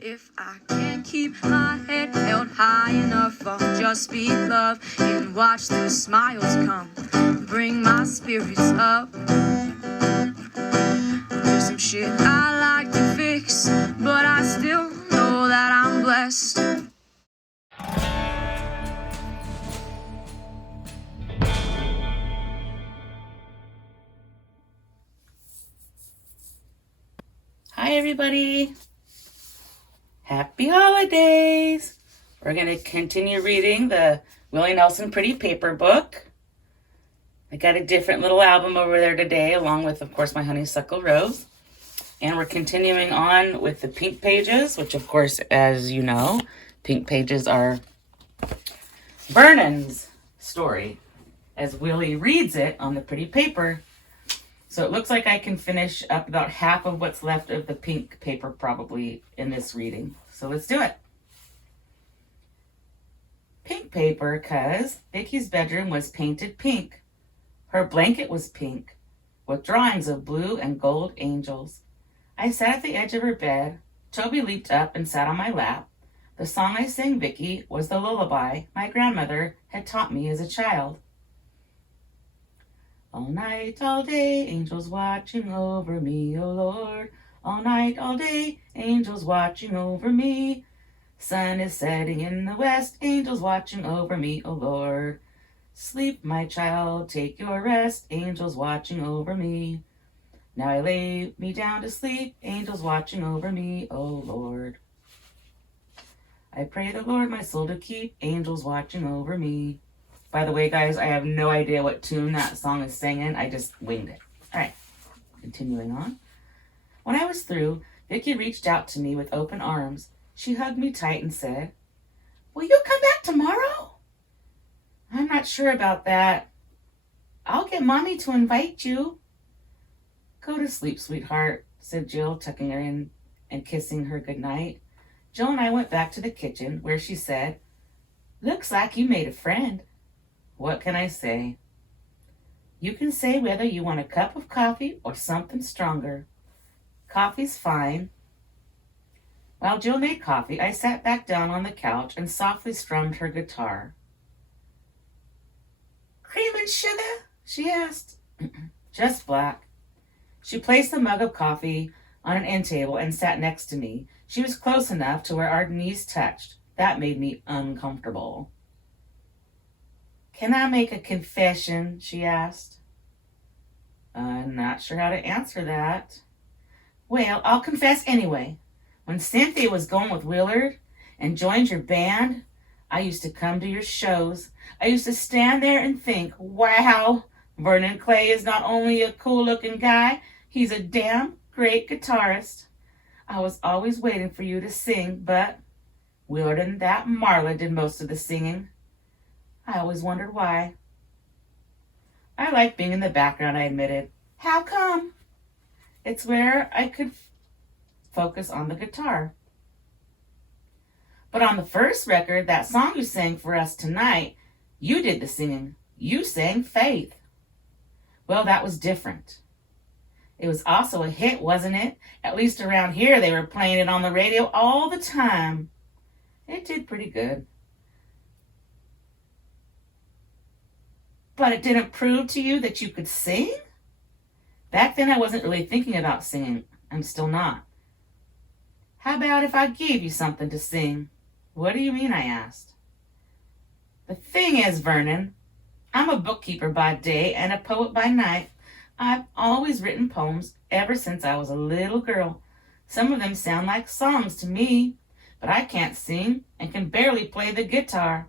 If I can't keep my head held high enough, I'll just speak love and watch the smiles come, bring my spirits up. There's some shit I like to fix, but I still know that I'm blessed. Hi everybody! Happy holidays! We're going to continue reading the Willie Nelson Pretty Paper book. I got a different little album over there today, along with, of course, my honeysuckle rose. And we're continuing on with the pink pages, which, of course, as you know, pink pages are Vernon's story, as Willie reads it on the pretty paper. So it looks like I can finish up about half of what's left of the pink paper probably in this reading. So let's do it. Pink paper, 'cause Vicky's bedroom was painted pink. Her blanket was pink, with drawings of blue and gold angels. I sat at the edge of her bed. Toby leaped up and sat on my lap. The song I sang Vicky was the lullaby my grandmother had taught me as a child. All night, all day, angels watching over me, O Lord. All night, all day, angels watching over me. Sun is setting in the west, angels watching over me, O Lord. Sleep, my child, take your rest, angels watching over me. Now I lay me down to sleep, angels watching over me, O Lord. I pray the Lord my soul to keep, angels watching over me. By the way, guys, I have no idea what tune that song is singing. I just winged it. All right, continuing on. When I was through, Vicky reached out to me with open arms. She hugged me tight and said, "Will you come back tomorrow?" "I'm not sure about that. I'll get Mommy to invite you." "Go to sleep, sweetheart," said Jill, tucking her in and kissing her goodnight. Jill and I went back to the kitchen, where she said, "Looks like you made a friend." "What can I say?" "You can say whether you want a cup of coffee or something stronger." "Coffee's fine." While Jill made coffee, I sat back down on the couch and softly strummed her guitar. "Cream and sugar?" she asked. "Just black." She placed the mug of coffee on an end table and sat next to me. She was close enough to where our knees touched. That made me uncomfortable. "Can I make a confession?" she asked. "I'm not sure how to answer that." "Well, I'll confess anyway. When Cynthia was going with Willard and joined your band, I used to come to your shows. I used to stand there and think, wow, Vernon Clay is not only a cool-looking guy, he's a damn great guitarist. I was always waiting for you to sing, but Willard and that Marla did most of the singing. I always wondered why." "I like being in the background," I admitted. "How come?" "It's where I could focus on the guitar." "But on the first record, that song you sang for us tonight, you did the singing. You sang Faith." "Well, that was different." "It was also a hit, wasn't it? At least around here they were playing it on the radio all the time." "It did pretty good." "But it didn't prove to you that you could sing?" "Back then I wasn't really thinking about singing. I'm still not." "How about if I gave you something to sing?" "What do you mean?" I asked. "The thing is, Vernon, I'm a bookkeeper by day and a poet by night. I've always written poems ever since I was a little girl. Some of them sound like songs to me, but I can't sing and can barely play the guitar.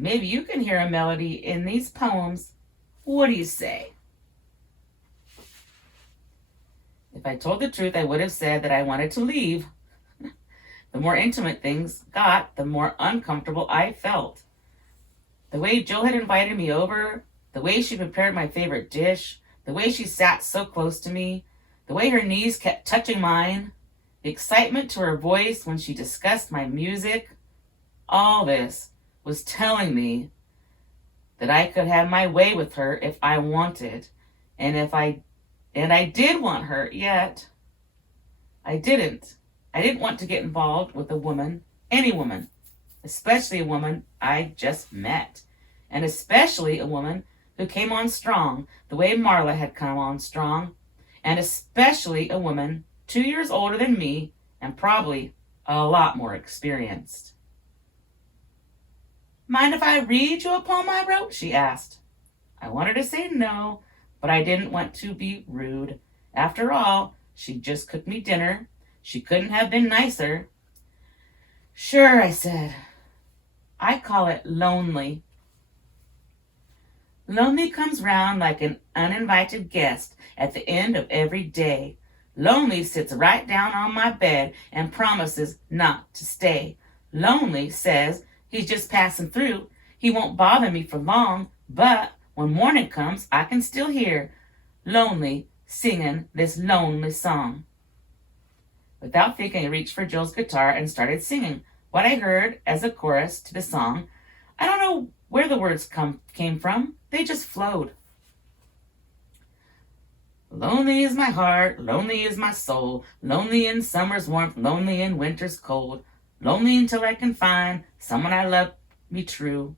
Maybe you can hear a melody in these poems. What do you say?" If I told the truth, I would have said that I wanted to leave. The more intimate things got, the more uncomfortable I felt. The way Jill had invited me over, the way she prepared my favorite dish, the way she sat so close to me, the way her knees kept touching mine, the excitement to her voice when she discussed my music, all this was telling me that I could have my way with her if I wanted, and I did want her, yet I didn't. I didn't want to get involved with a woman, any woman, especially a woman I just met, and especially a woman who came on strong the way Marla had come on strong, and especially a woman 2 years older than me and probably a lot more experienced. Mind if I read you a poem I wrote? She asked. I wanted to say no, but I didn't want to be rude. After all, she just cooked me dinner. She couldn't have been nicer. Sure, I said. I call it lonely. Lonely comes round like an uninvited guest at the end of every day. Lonely sits right down on my bed and promises not to stay. Lonely says he's just passing through. He won't bother me for long, but when morning comes, I can still hear Lonely singing this lonely song. Without thinking, I reached for Jill's guitar and started singing what I heard as a chorus to the song. I don't know where the words came from. They just flowed. Lonely is my heart, lonely is my soul, lonely in summer's warmth, lonely in winter's cold, lonely until I can find someone to love me true,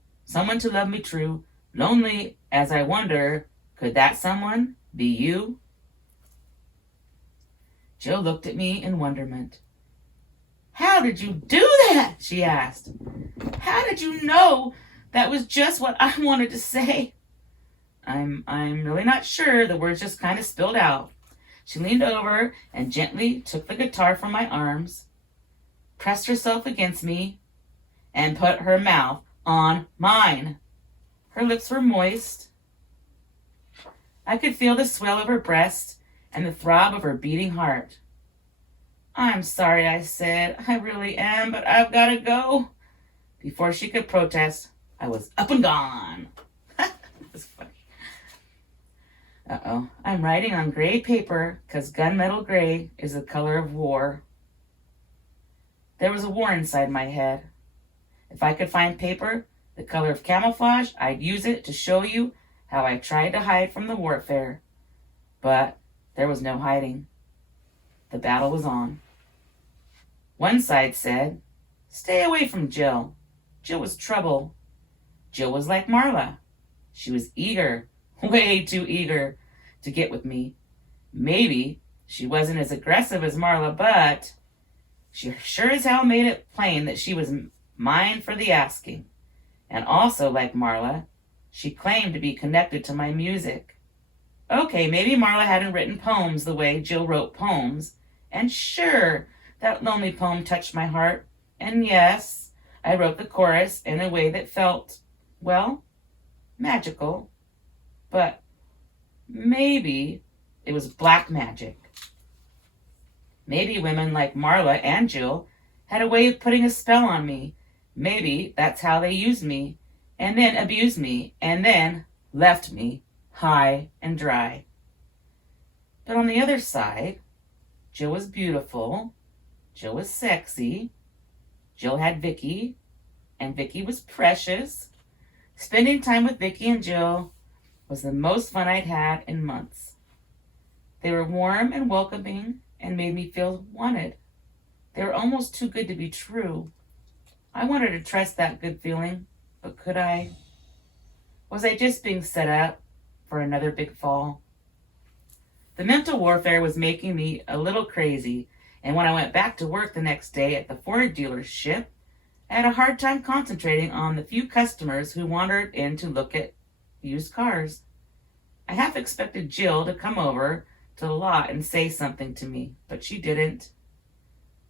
lonely as I wonder, could that someone be you? Jill looked at me in wonderment. How did you do that? She asked. How did you know that was just what I wanted to say? I'm really not sure. The words just kind of spilled out. She leaned over and gently took the guitar from my arms, pressed herself against me, and put her mouth on mine. Her lips were moist. I could feel the swell of her breast and the throb of her beating heart. I'm sorry, I said. I really am, but I've got to go. Before she could protest, I was up and gone. That was funny. Uh-oh. I'm writing on gray paper because gunmetal gray is the color of war. There was a war inside my head. If I could find paper the color of camouflage, I'd use it to show you how I tried to hide from the warfare. But there was no hiding. The battle was on. One side said, stay away from Jill. Jill was trouble. Jill was like Marla. She was eager, way too eager, to get with me. Maybe she wasn't as aggressive as Marla, but she sure as hell made it plain that she was mine for the asking. And also, like Marla, she claimed to be connected to my music. Okay, maybe Marla hadn't written poems the way Jill wrote poems. And sure, that lonely poem touched my heart. And yes, I wrote the chorus in a way that felt, well, magical. But maybe it was black magic. Maybe women like Marla and Jill had a way of putting a spell on me. Maybe that's how they used me, and then abused me, and then left me high and dry. But on the other side, Jill was beautiful, Jill was sexy, Jill had Vicky, and Vicky was precious. Spending time with Vicky and Jill was the most fun I'd had in months. They were warm and welcoming and made me feel wanted. They were almost too good to be true. I wanted to trust that good feeling, but could I? Was I just being set up for another big fall? The mental warfare was making me a little crazy, and when I went back to work the next day at the Ford dealership, I had a hard time concentrating on the few customers who wandered in to look at used cars. I half expected Jill to come over to the lot and say something to me, but she didn't.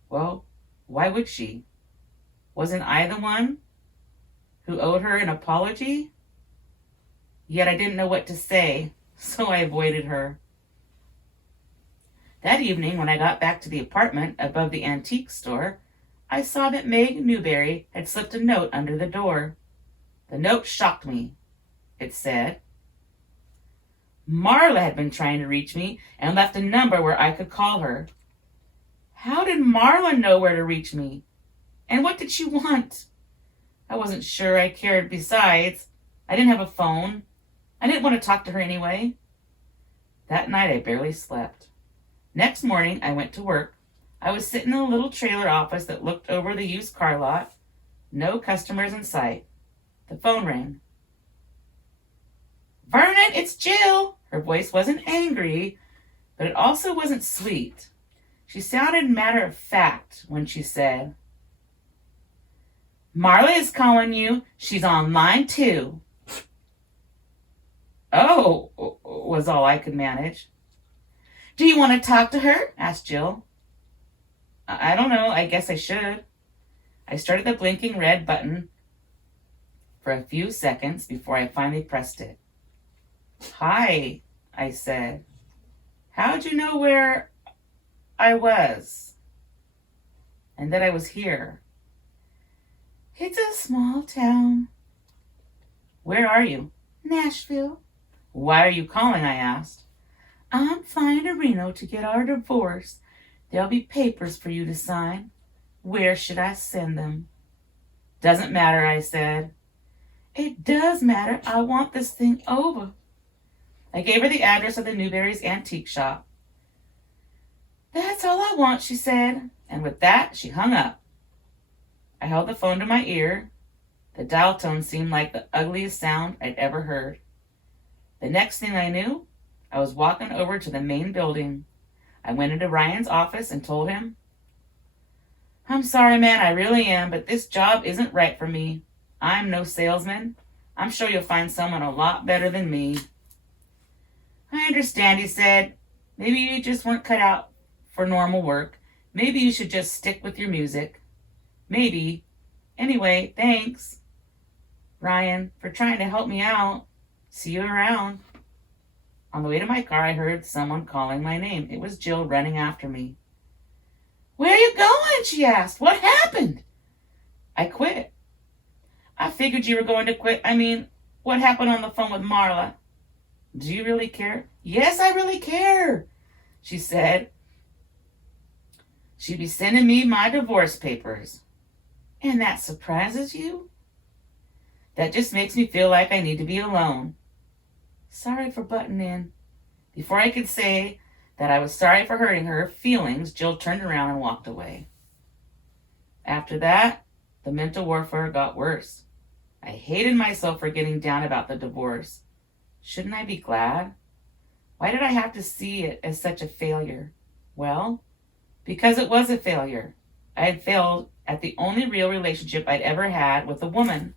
Well, why would she? Wasn't I the one who owed her an apology? Yet I didn't know what to say, so I avoided her. That evening, when I got back to the apartment above the antique store, I saw that Meg Newberry had slipped a note under the door. The note shocked me. It said, Marla had been trying to reach me and left a number where I could call her. How did Marla know where to reach me? And what did she want? I wasn't sure I cared. Besides, I didn't have a phone. I didn't want to talk to her anyway. That night I barely slept. Next morning I went to work. I was sitting in a little trailer office that looked over the used car lot. No customers in sight. The phone rang. "Vernon, it's Jill." Her voice wasn't angry, but it also wasn't sweet. She sounded matter of fact when she said, "Marla is calling you. She's on line 2. "Oh," was all I could manage. "Do you want to talk to her?" asked Jill. I don't know. I guess I should." I started the blinking red button for a few seconds before I finally pressed it. "Hi," I said. "How'd you know where I was? And that I was here?" "It's a small town." "Where are you?" "Nashville." "Why are you calling?" I asked. "I'm flying to Reno to get our divorce. There'll be papers for you to sign. Where should I send them?" "Doesn't matter," I said. "It does matter. I want this thing over." I gave her the address of the Newberry's antique shop. "That's all I want," she said, and with that she hung up. I held the phone to my ear. The dial tone seemed like the ugliest sound I'd ever heard. The next thing I knew, I was walking over to the main building. I went into Ryan's office and told him, "I'm sorry, man, I really am, but this job isn't right for me. I'm no salesman. I'm sure you'll find someone a lot better than me." "I understand," he said. "Maybe you just weren't cut out for normal work. Maybe you should just stick with your music. Maybe. Anyway, thanks, Ryan, for trying to help me out. See you around." On the way to my car, I heard someone calling my name. It was Jill running after me. "Where are you going?" she asked. "What happened?" "I quit." "I figured you were going to quit. I mean, what happened on the phone with Marla?" "Do you really care?" "Yes, I really care." She said she'd be sending me my divorce papers. "And that surprises you?" "That just makes me feel like I need to be alone." "Sorry for butting in." Before I could say that I was sorry for hurting her feelings, Jill turned around and walked away. After that, the mental warfare got worse. I hated myself for getting down about the divorce. Shouldn't I be glad? Why did I have to see it as such a failure? Well, because it was a failure. I had failed at the only real relationship I'd ever had with a woman.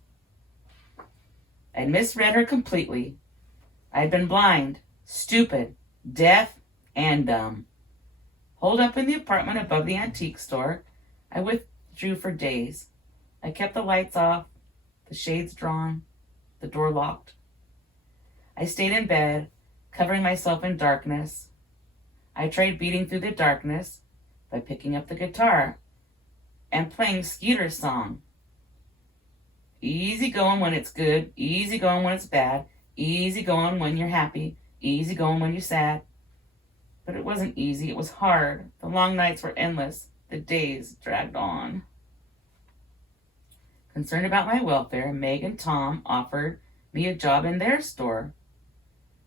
I'd misread her completely. I'd been blind, stupid, deaf, and dumb. Holed up in the apartment above the antique store, I withdrew for days. I kept the lights off, the shades drawn, the door locked. I stayed in bed, covering myself in darkness. I tried beating through the darkness by picking up the guitar and playing Skeeter's song. Easy going when it's good, easy going when it's bad, easy going when you're happy, easy going when you're sad. But it wasn't easy, it was hard. The long nights were endless, the days dragged on. Concerned about my welfare, Meg and Tom offered me a job in their store.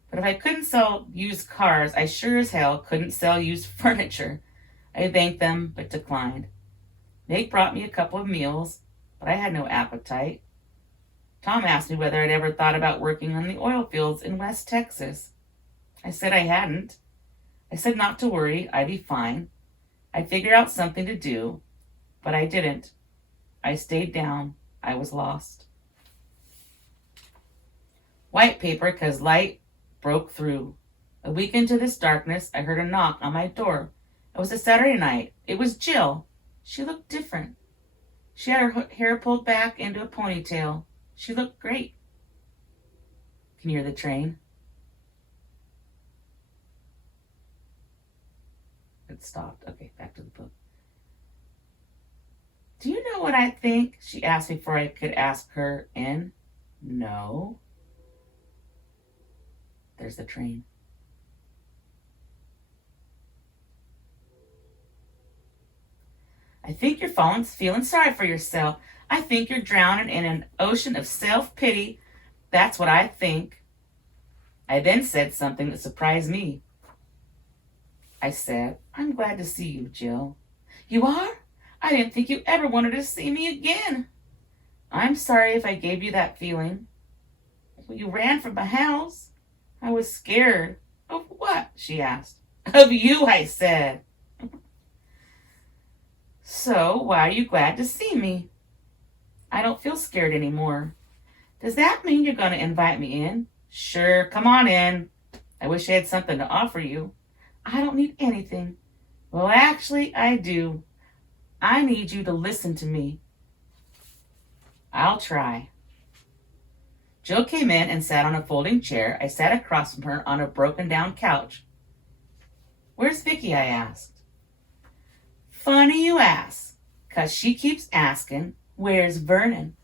But if I couldn't sell used cars, I sure as hell couldn't sell used furniture. I thanked them, but declined. Meg brought me a couple of meals, but I had no appetite. Tom asked me whether I'd ever thought about working on the oil fields in West Texas. I said I hadn't. I said not to worry, I'd be fine. I'd figure out something to do, but I didn't. I stayed down. I was lost. White paper, 'cause light broke through. A week into this darkness, I heard a knock on my door. It was a Saturday night. It was Jill. She looked different. She had her hair pulled back into a ponytail. She looked great. Can you hear the train? It stopped. Okay, back to the book. "Do you know what I think?" she asked before I could ask her in. "No." There's the train. "I think you're feeling sorry for yourself. I think you're drowning in an ocean of self-pity. That's what I think." I then said something that surprised me. I said, "I'm glad to see you, Jill. You are? I didn't think you ever wanted to see me again. I'm sorry if I gave you that feeling. You ran from my house. I was scared. Of what? She asked. Of you, I said. So, why are you glad to see me? I don't feel scared anymore. Does that mean you're going to invite me in? Sure, come on in. I wish I had something to offer you. I don't need anything. Well, actually, I do. I need you to listen to me. I'll try. Jill came in and sat on a folding chair. I sat across from her on a broken down couch. Where's Vicky? I asked. Funny you ask, 'cause she keeps asking, where's Vernon?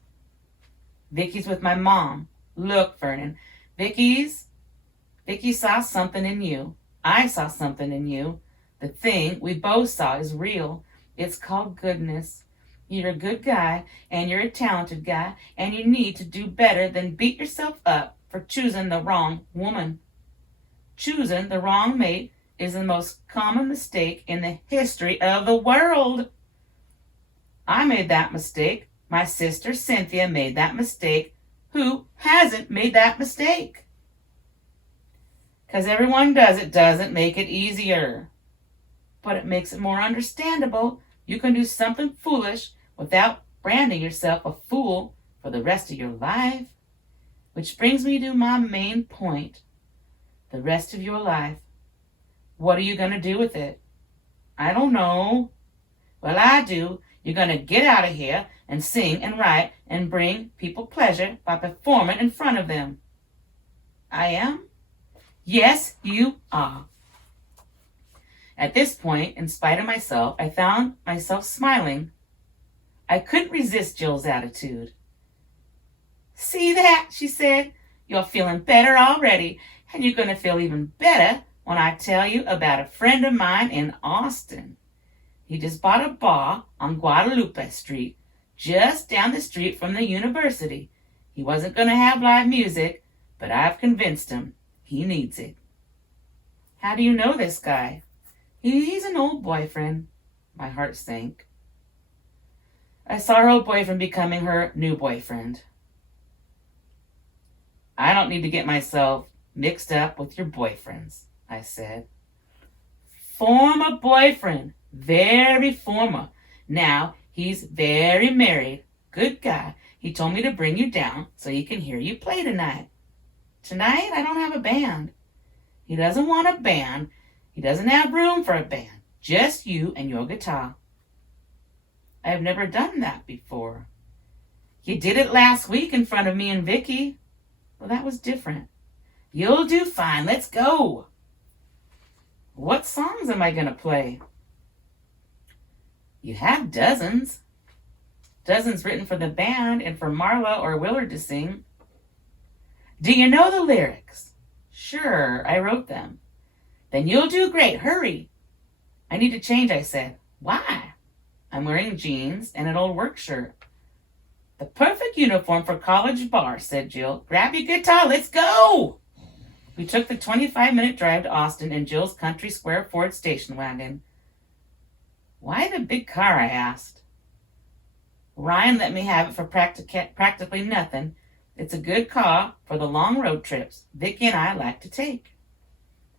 Vicky's with my mom. Look, Vernon, Vicky saw something in you. I saw something in you. The thing we both saw is real. It's called goodness. You're a good guy, and you're a talented guy, and you need to do better than beat yourself up for choosing the wrong woman. Choosing the wrong mate is the most common mistake in the history of the world. I made that mistake. My sister Cynthia made that mistake. Who hasn't made that mistake? 'Cause everyone does it doesn't make it easier. But it makes it more understandable. You can do something foolish without branding yourself a fool for the rest of your life. Which brings me to my main point. The rest of your life. What are you going to do with it? I don't know. Well, I do. You're going to get out of here and sing and write and bring people pleasure by performing in front of them. I am? Yes, you are. At this point, in spite of myself, I found myself smiling. I couldn't resist Jill's attitude. See that, she said. You're feeling better already, and you're going to feel even better when I tell you about a friend of mine in Austin. He just bought a bar on Guadalupe Street, just down the street from the university. He wasn't going to have live music, but I've convinced him he needs it. How do you know this guy? He's an old boyfriend. My heart sank. I saw her old boyfriend becoming her new boyfriend. I don't need to get myself mixed up with your boyfriends, I said. Former boyfriend. Very former. Now he's very married. Good guy. He told me to bring you down so he can hear you play tonight. Tonight I don't have a band. He doesn't want a band. He doesn't have room for a band. Just you and your guitar. I have never done that before. You did it last week in front of me and Vicky. Well, that was different. You'll do fine. Let's go. What songs am I going to play? You have dozens. Dozens written for the band and for Marla or Willard to sing. Do you know the lyrics? Sure, I wrote them. Then you'll do great. Hurry. I need to change, I said. Why? I'm wearing jeans and an old work shirt. The perfect uniform for college bar, said Jill. Grab your guitar. Let's go. We took the 25-minute drive to Austin in Jill's Country Square Ford station wagon. Why the big car, I asked. Ryan let me have it for practically nothing. It's a good car for the long road trips Vicky and I like to take.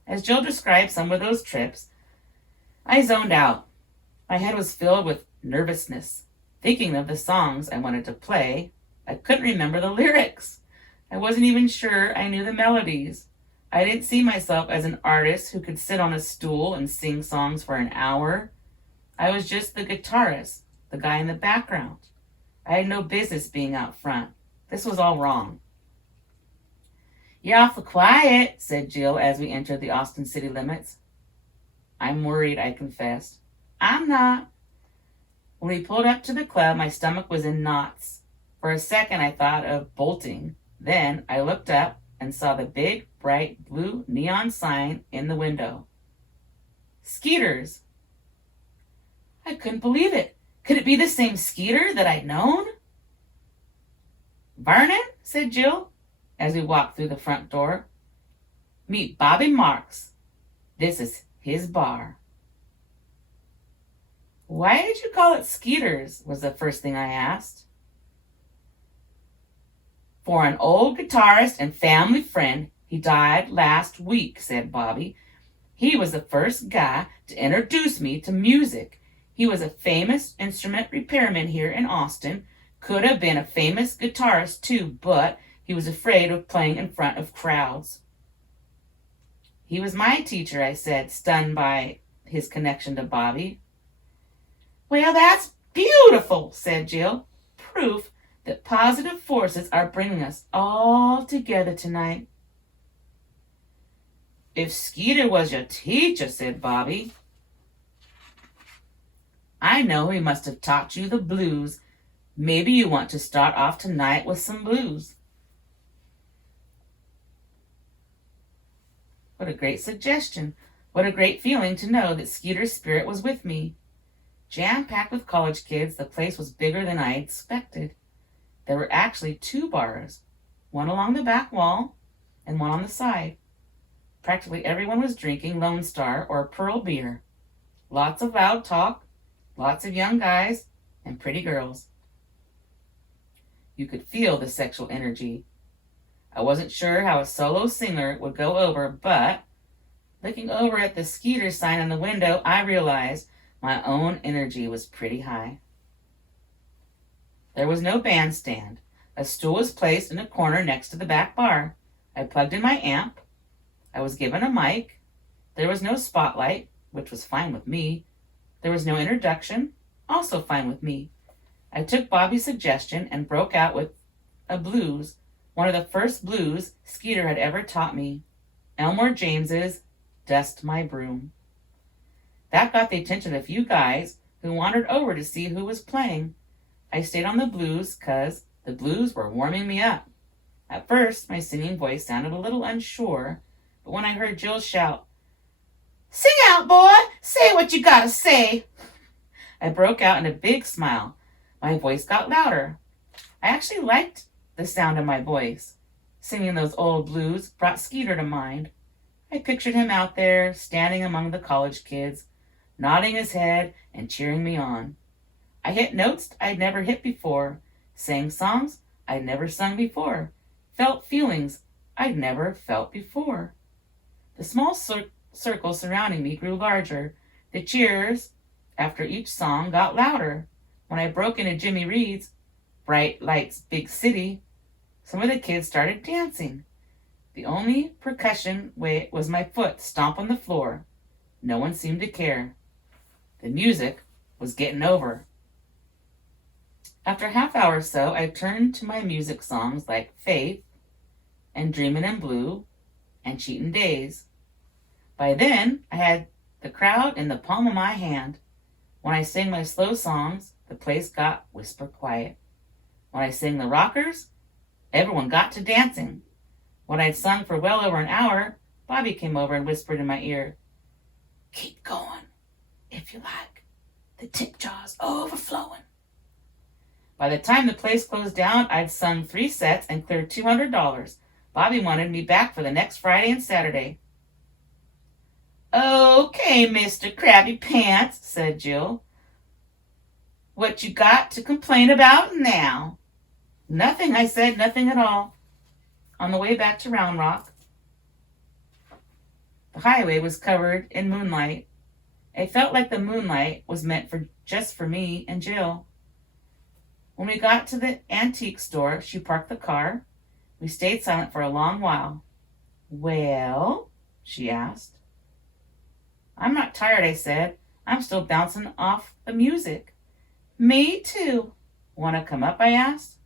As Jill described some of those trips, I zoned out. My head was filled with nervousness, thinking of the songs I wanted to play. I couldn't remember the lyrics. I wasn't even sure I knew the melodies. I didn't see myself as an artist who could sit on a stool and sing songs for an hour. I was just the guitarist, the guy in the background. I had no business being out front. This was all wrong. You're awful quiet, said Jill as we entered the Austin city limits. I'm worried, I confessed. I'm not. When we pulled up to the club, my stomach was in knots. For a second, I thought of bolting. Then I looked up and saw the big, bright blue neon sign in the window. Skeeters. I couldn't believe it. Could it be the same Skeeter that I'd known? Vernon, said Jill, as we walked through the front door. Meet Bobby Marks. This is his bar. Why did you call it Skeeters? Was the first thing I asked. For an old guitarist and family friend. He died last week, said Bobby. He was the first guy to introduce me to music. He was a famous instrument repairman here in Austin. Could have been a famous guitarist too, but he was afraid of playing in front of crowds. He was my teacher, I said, stunned by his connection to Bobby. Well, that's beautiful, said Jill. Proof that positive forces are bringing us all together tonight. If Skeeter was your teacher, said Bobby, I know he must have taught you the blues. Maybe you want to start off tonight with some blues. What a great suggestion. What a great feeling to know that Skeeter's spirit was with me. Jam-packed with college kids, the place was bigger than I expected. There were actually 2 bars, one along the back wall and one on the side. Practically everyone was drinking Lone Star or Pearl beer. Lots of loud talk, lots of young guys, and pretty girls. You could feel the sexual energy. I wasn't sure how a solo singer would go over, but looking over at the Skeeter sign in the window, I realized my own energy was pretty high. There was no bandstand. A stool was placed in a corner next to the back bar. I plugged in my amp. I was given a mic. There was no spotlight, which was fine with me. There was no introduction, also fine with me. I took Bobby's suggestion and broke out with a blues, one of the first blues Skeeter had ever taught me. Elmore James's Dust My Broom. That got the attention of a few guys who wandered over to see who was playing. I stayed on the blues because the blues were warming me up. At first, my singing voice sounded a little unsure, but when I heard Jill shout, "Sing out, boy! Say what you gotta say!" I broke out in a big smile. My voice got louder. I actually liked the sound of my voice. Singing those old blues brought Skeeter to mind. I pictured him out there, standing among the college kids, nodding his head and cheering me on. I hit notes I'd never hit before, sang songs I'd never sung before, felt feelings I'd never felt before. The small circle surrounding me grew larger. The cheers after each song got louder. When I broke into Jimmy Reed's Bright Lights Big City, some of the kids started dancing. The only percussion way was my foot stomp on the floor. No one seemed to care. The music was getting over. After a half hour or so, I turned to my music songs like Faith and Dreamin' in Blue and Cheatin' Days. By then, I had the crowd in the palm of my hand. When I sang my slow songs, the place got whisper quiet. When I sang the rockers, everyone got to dancing. When I'd sung for well over an hour, Bobby came over and whispered in my ear, "Keep going, if you like. The tip jar's overflowing." By the time the place closed down, I'd sung 3 sets and cleared $200. Bobby wanted me back for the next Friday and Saturday. "Okay, Mr. Krabby Pants," said Jill. "What you got to complain about now?" "Nothing," I said, "nothing at all." On the way back to Round Rock, the highway was covered in moonlight. It felt like the moonlight was meant for just for me and Jill. When we got to the antique store, she parked the car. We stayed silent for a long while. "Well?" she asked. "I'm not tired," I said. "I'm still bouncing off the music." "Me too." "Want to come up?" I asked.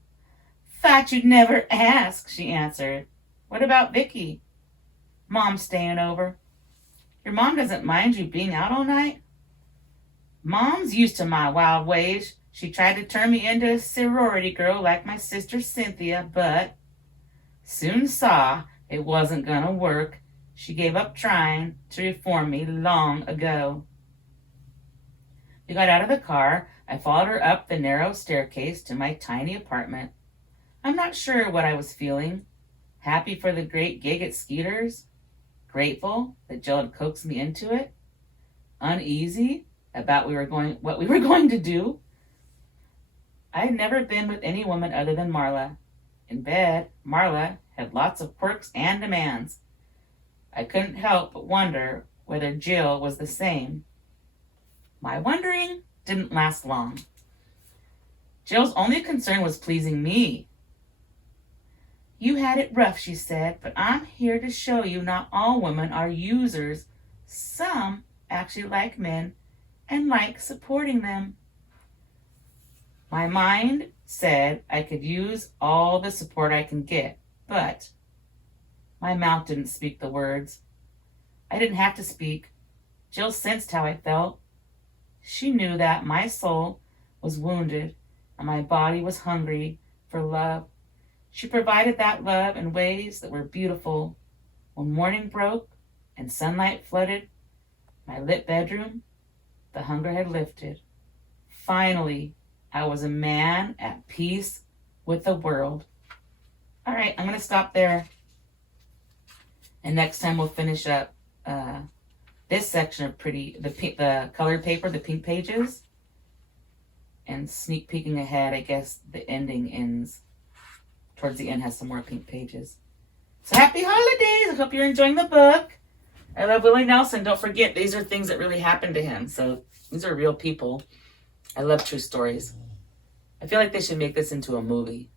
"Thought you'd never ask," she answered. "What about Vicky?" "Mom's staying over." "Your mom doesn't mind you being out all night?" "Mom's used to my wild ways. She tried to turn me into a sorority girl like my sister Cynthia, but soon saw it wasn't gonna work. She gave up trying to reform me long ago." We got out of the car. I followed her up the narrow staircase to my tiny apartment. I'm not sure what I was feeling. Happy for the great gig at Skeeter's? Grateful that Jill had coaxed me into it? Uneasy about what we were going to do. I had never been with any woman other than Marla. In bed, Marla had lots of quirks and demands. I couldn't help but wonder whether Jill was the same. My wondering didn't last long. Jill's only concern was pleasing me. You had it rough, she said, but I'm here to show you not all women are users. Some actually like men and like supporting them. My mind said I could use all the support I can get, but my mouth didn't speak the words. I didn't have to speak. Jill sensed how I felt. She knew that my soul was wounded and my body was hungry for love. She provided that love in ways that were beautiful. When morning broke and sunlight flooded my lit bedroom, the hunger had lifted. Finally, I was a man at peace with the world. All right, I'm going to stop there. And next time we'll finish up this section of the colored paper, the pink pages. And sneak peeking ahead, I guess the ending ends. Towards the end has some more pink pages. So happy holidays! I hope you're enjoying the book. I love Willie Nelson. Don't forget, these are things that really happened to him. So these are real people. I love true stories. I feel like they should make this into a movie.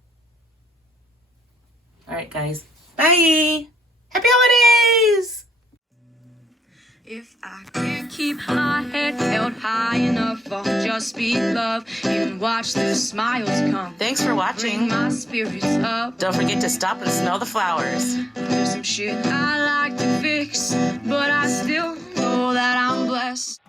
All right, guys. Bye! Happy holidays! If I can't keep my head held high enough, I'll just speak love and watch the smiles come. Thanks for watching. Bring my spirits up. Don't forget to stop and smell the flowers. There's some shit I like to fix, but I still know that I'm blessed.